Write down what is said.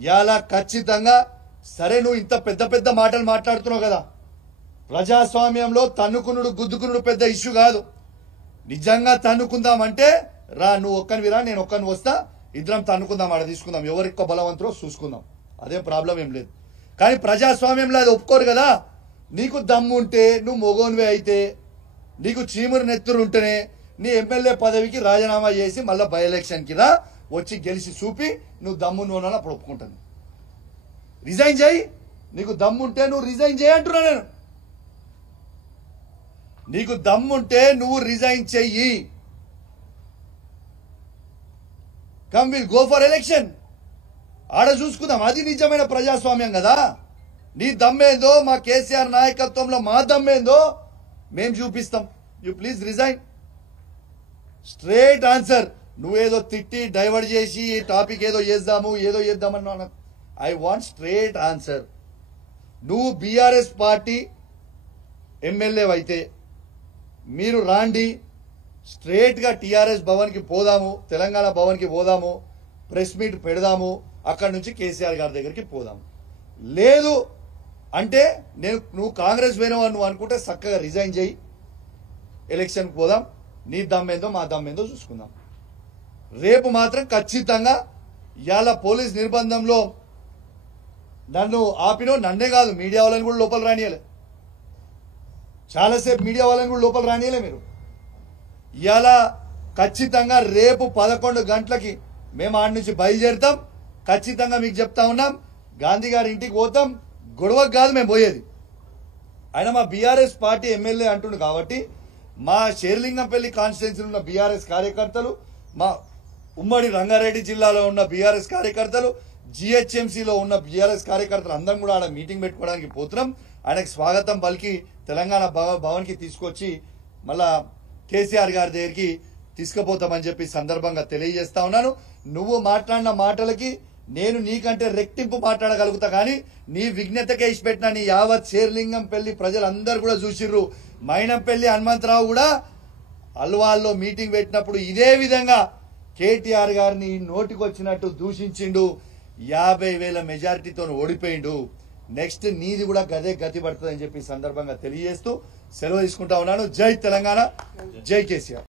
ఇలా ఖచ్చితంగా సరే నువ్వు ఇంత పెద్ద పెద్ద మాటలు మాట్లాడుతున్నావు కదా, ప్రజాస్వామ్యంలో తన్నుకునుడు గుద్దుకునుడు పెద్ద ఇష్యూ కాదు. నిజంగా తన్నుకుందామంటే రా, నువ్వు ఒక్కనివి రా, నేను ఒక్కని వస్తా, ఇద్దరం తన్నుకుందాం, ఆడ తీసుకుందాం, ఎవరికో బలవంతులో చూసుకుందాం, అదే ప్రాబ్లం ఏం లేదు. కానీ ప్రజాస్వామ్యంలో అది ఒప్పుకోరు కదా. నీకు దమ్ము ఉంటే, నువ్వు మొగోనివే అయితే, నీకు చీమురు నెత్తురు ఉంటేనే నీ ఎమ్మెల్యే పదవికి రాజీనామా చేసి మళ్ళీ బై ఎలక్షన్కి రా, వచ్చి గెలిచి చూపి నువ్వు దమ్ము నువ్వు అప్పుడు ఒప్పుకుంటాను. రిజైన్ చేయి, నీకు దమ్ముంటే నువ్వు రిజైన్ చేయి అంటున్నా నేను. నీకు దమ్ముంటే నువ్వు రిజైన్ చెయ్యి. Come will go for election, ఆడ చూసుకుందాం. అది నిజమైన ప్రజాస్వామ్యం కదా. నీ దమ్మేందో, మా కేసీఆర్ నాయకత్వంలో మా దమ్మేందో మేము చూపిస్తాం. You please resign. Straight answer. నువ్వేదో తిట్టి డైవర్ట్ చేసి ఈ టాపిక్ ఏదో చేద్దామన్నా, ఐ వాంట్ స్ట్రేట్ ఆన్సర్. నువ్వు బీఆర్ఎస్ పార్టీ ఎమ్మెల్యే అయితే మీరు రాండి, స్ట్రేట్ గా టీఆర్ఎస్ భవన్ కి పోదాము, తెలంగాణ భవన్ కి పోదాము, ప్రెస్ మీట్ పెడదాము, అక్కడి నుంచి కేసీఆర్ గారి దగ్గరికి పోదాము. లేదు అంటే నువ్వు కాంగ్రెస్ పోయినావు నువ్వు అనుకుంటే చక్కగా రిజైన్ చేయి, ఎలక్షన్కి పోదాం, నీ దమ్మేందో మా దమ్మేందో చూసుకుందాం. రేపు మాత్రం ఖచ్చితంగా ఇవాళ పోలీస్ నిర్బంధంలో నన్ను ఆపినో, నన్నే కాదు మీడియా వాళ్ళని కూడా లోపల రానియలే, చాలాసేపు మీడియా వాళ్ళని కూడా లోపల రానియలే మీరు. ఇవాళ ఖచ్చితంగా రేపు 11 గంటలకి మేము ఆడి నుంచి బయలుదేరుతాం. ఖచ్చితంగా మీకు చెప్తా ఉన్నాం, గాంధీ గారి ఇంటికి పోతాం. గొడవకు కాదు మేము పోయేది. ఆయన మా బీఆర్ఎస్ పార్టీ ఎమ్మెల్యే అంటుండు కాబట్టి మా షేర్లింగంపల్లి కాన్స్టిట్యున్సీలో ఉన్న బీఆర్ఎస్ కార్యకర్తలు, మా ఉమ్మడి రంగారెడ్డి జిల్లాలో ఉన్న బీఆర్ఎస్ కార్యకర్తలు, జిహెచ్ఎంసీలో ఉన్న బీఆర్ఎస్ కార్యకర్తలు అందరం కూడా ఆడ మీటింగ్ పెట్టుకోవడానికి పోతున్నాం. ఆయనకు స్వాగతం పలికి తెలంగాణ భవన్కి తీసుకొచ్చి మళ్ళా కేసీఆర్ గారి దగ్గరికి తీసుకుపోతామని చెప్పి సందర్భంగా తెలియజేస్తా ఉన్నాను. నువ్వు మాట్లాడిన మాటలకి నేను నీకంటే రెట్టింపు మాట్లాడగలుగుతా, కానీ నీ విజ్ఞతకే ఇచ్చిపెట్టిన నీ యావత్ షేర్లింగంపల్లి ప్రజలందరూ కూడా చూసిర్రు. మైనంపల్లి హనుమంతరావు కూడా అల్వాల్లో మీటింగ్ పెట్టినప్పుడు ఇదే విధంగా కేటీఆర్ గారిని నోటికి వచ్చినట్టు దూషించిండు. 50,000 మెజారిటీతో ఓడిపోయిండు. నెక్స్ట్ నీది కూడా గదే గతి పడుతుందని చెప్పి సందర్భంగా తెలియజేస్తూ సెలవు తీసుకుంటా ఉన్నాను. జై తెలంగాణ, జై కేసీఆర్.